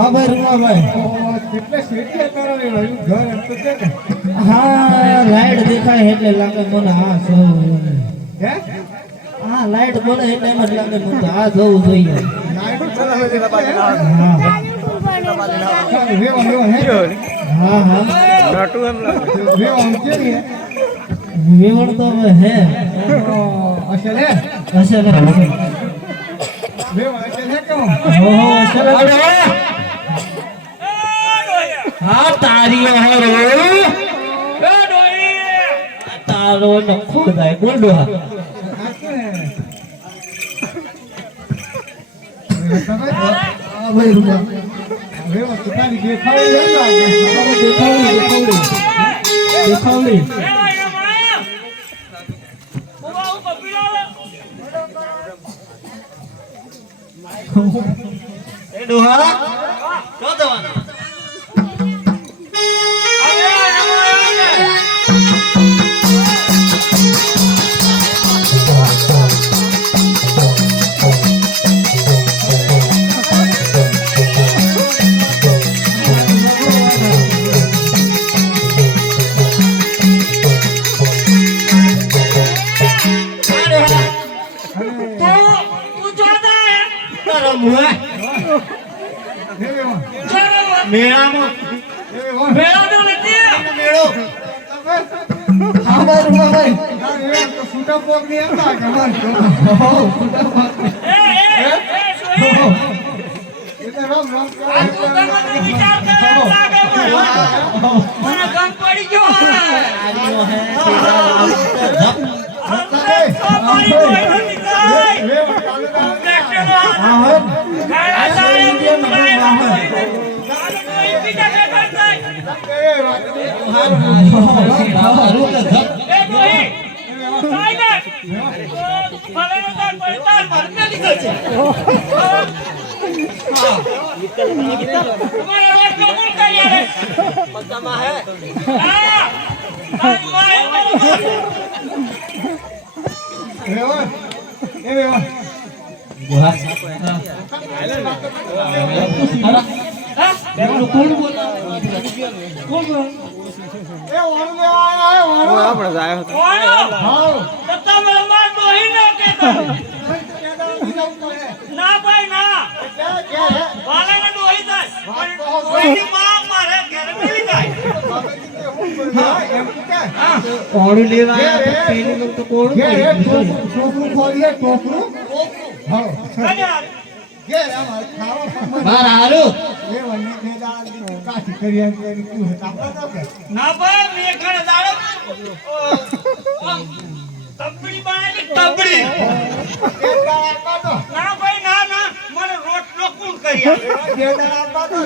હા ભાઈ રૂમાભાઈ ભાઈ કેટલે શેઠી અત્યારે રહ્યું ઘર એમ તો છે ને. હા લાઈટ દેખાય એટલે લાગે મને હા જોવું હે? હા લાઈટ બોલે એટલે એમ જ લાગે મને હા આ જોવું જોઈએ. હે? હા રેવા હે હા. હા કેવી હે વિવણ તો હવે હે. તો કેમ ઓહો હે હા તારી હે રો તારો નખો જાય બોલડો હા હાચું હે રત્નાભાઈ હા ભાઈ રેવા તો તારી દેખાવ એમ લાગે હવે દેખાવડી દેખાવડી દેખાવડી એ ડોહા તો જવાનું મેળામાં હે રેવા મેળો હા ભાઈ છૂટા પોકની એટલે રામ રામ હે રેવા કાલે હા હો હારું કે ધપ રેવા એ રેવા ડોહા બેનું કોણ બોલે? કોણ બોલે? હે વાળું હાઉ ના ભાઈ ના ક્યાં ક્યાં હે વાલાને ડોહી થાય પણ માં મારે ઘરે મિલી જાય હા એમ તો ક્યાં કોણ લેવા ઘેર આયા તો હે? પેલી નું તો કોણ ઘેર હે બોલે? ટોપરું ટોપરું ખોલીએ ટોપરું હાઉ અને ઘેર આમાં ખાવા સંબંધ બાર હારું એ વને ને દાળ કાઠી કરી એમ કે શું હે આપણે તો કે ના ભાઈ મેં ઘરે દાડો તબડી બનાવી તબડી એ દાળ આપવા ના ભાઈ ના ના મને રોટલો કોણ કરી આપે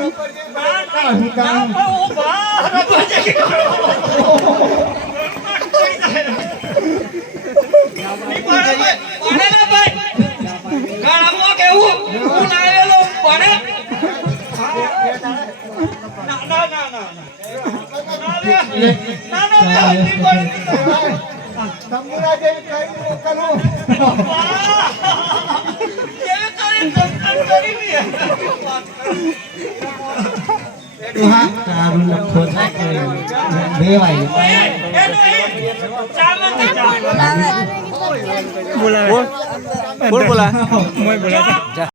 ઉપર જે ના ના. ભાઈ ગાળામાં કેવું હું પડે ના ના ના ના ના ના ના હજી પડે તંબુરા જેવી કેવી કરી તારું લખો થાય બોલા. બોલા.